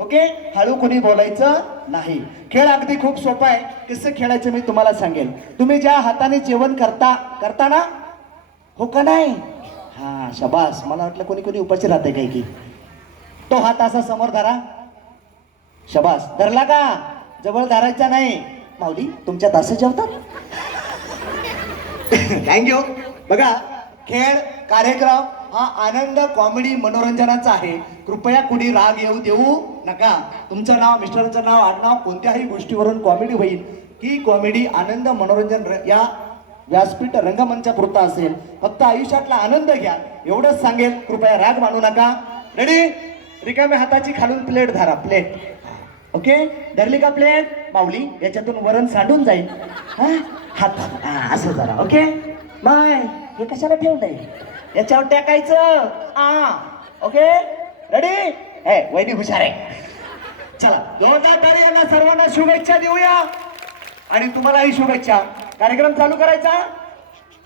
Okay हळू कुणी बोलायचं नाही. खेळ अगदी खूप सोपा आहे. कसं खेळायचं मी तुम्हाला सांगेल तुम्ही ज्या हाताने जेवण करता करता ना? हो का नाही? हा शबास. मला वाटलं कोणी कोणी उपाशी राहते काही की. तो हात असा समोर धरा. शबास. धरला का? जवळ धरायचा नाही. माऊली तुमच्यात असं जेवतात? थँक्यू बघा खेळ कार्यक्रम हा आनंद कॉमेडी मनोरंजनाचा आहे. कृपया कुणी राग येऊ देऊ नका. तुमचं नाव मिस्टरांचं नाव आडनाव कोणत्याही गोष्टीवरून कॉमेडी होईल. की कॉमेडी आनंद मनोरंजन र- या व्यासपीठ रंगमंचापुरता असेल. फक्त आयुष्यातला आनंद घ्या. एवढंच सांगेल कृपया राग मानू नका. रेडी रिकाम्या हाताची खालून प्लेट धरा. प्लेट ओके धरली का प्लेट माऊली याच्यातून वरण सांडून जाईल. हा? हात असं जरा ओके बाय हे कशाला ठेवलंय? याच्यावर टाकायचं. आ ओके? रेडी ए वैनी हुशार आहे. चला जोरदार टाळी यांना सर्वांना शुभेच्छा देऊया. आणि तुम्हालाही शुभेच्छा. कार्यक्रम चालू करायचा?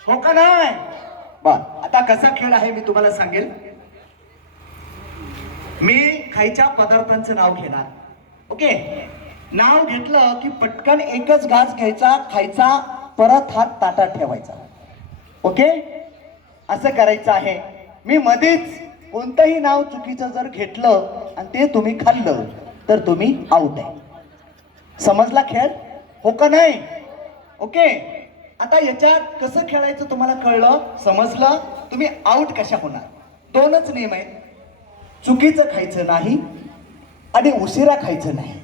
हो का नाही? बर आता कसा खेळ आहे मी तुम्हाला सांगेल. मी खायच्या पदार्थांचं नाव घेणार. ओके? नाव घेतलं की पटकन एकच घास घ्यायचा खायचा परत हात ताटात ठेवायचा. ओके? असं करायचं आहे. मी मध्येच कोणतंही नाव चुकीचं जर घेतलं आणि ते तुम्ही खाल्लं तर तुम्ही आउट आहे. समजला खेळ? हो का नाही? ओके आता याच्यात कसं खेळायचं तुम्हाला कळलं? समजलं? तुम्ही आउट कशा होणार? दोनच नियम आहेत. चुकीचं खायचं नाही आणि उशिरा खायचं नाही.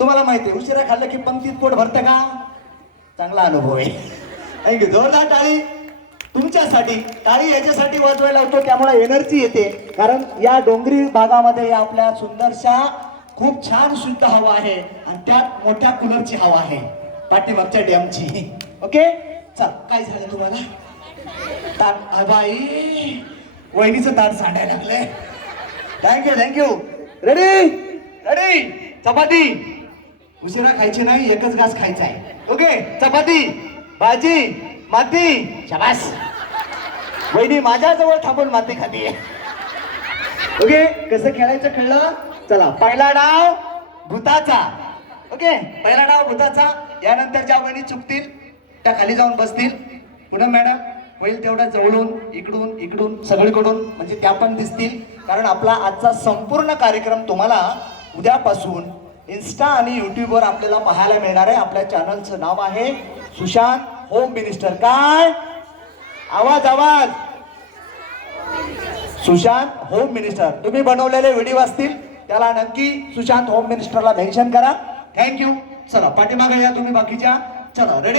तुम्हाला माहिती आहे उशिरा खाल्लं की पंक्तीत पोट भरतं का? चांगला अनुभव आहे. थँक्यू जोरदार टाळी? तुमच्यासाठी टाळी याच्यासाठी वाजवायला होतो त्यामुळे एनर्जी येते. कारण या डोंगरी भागामध्ये आपल्या सुंदरशा खूप छान शुद्ध हवा आहे आणि त्यात मोठ्या कूलरची हवा आहे. पाठीमागच्या डॅमची. ओके? चल काय झालं तुम्हाला? ताट बाई वहिनीचं ताट सांडायला लागलंय. Thank you thank you ready ready chapati. उशिरा खायची नाही एकच घास खायचा आहे. ओके चपाती भाजी माती. शबास. वहिनी माझ्याजवळ थांबून माती खाती. ओके कसं खेळायचं खेळलं? चला पहिला डाव भूताचा. ओके पहिला डाव भूताचा. यानंतर ज्या वहिनी चुकतील त्या खाली जाऊन बसतील. पुन्हा मॅडम होईल तेवढा जवळून इकडून इकडून सगळीकडून म्हणजे त्या पण दिसतील. कारण आपला आजचा संपूर्ण कार्यक्रम तुम्हाला उद्यापासून इन्स्टा आणि युट्यूबवर आपल्याला पाहायला मिळणार आहे. आपल्या चॅनलचं नाव आहे सुशांत होम मिनिस्टर काय? आवाज आवाज. सुशांत होम मिनिस्टर तुम्ही बनवलेले व्हिडिओ असतील त्याला नक्की सुशांत होम मिनिस्टरला मेन्शन करा. थँक्यू चला पाठीमागे या तुम्ही बाकीच्या. चला रेडी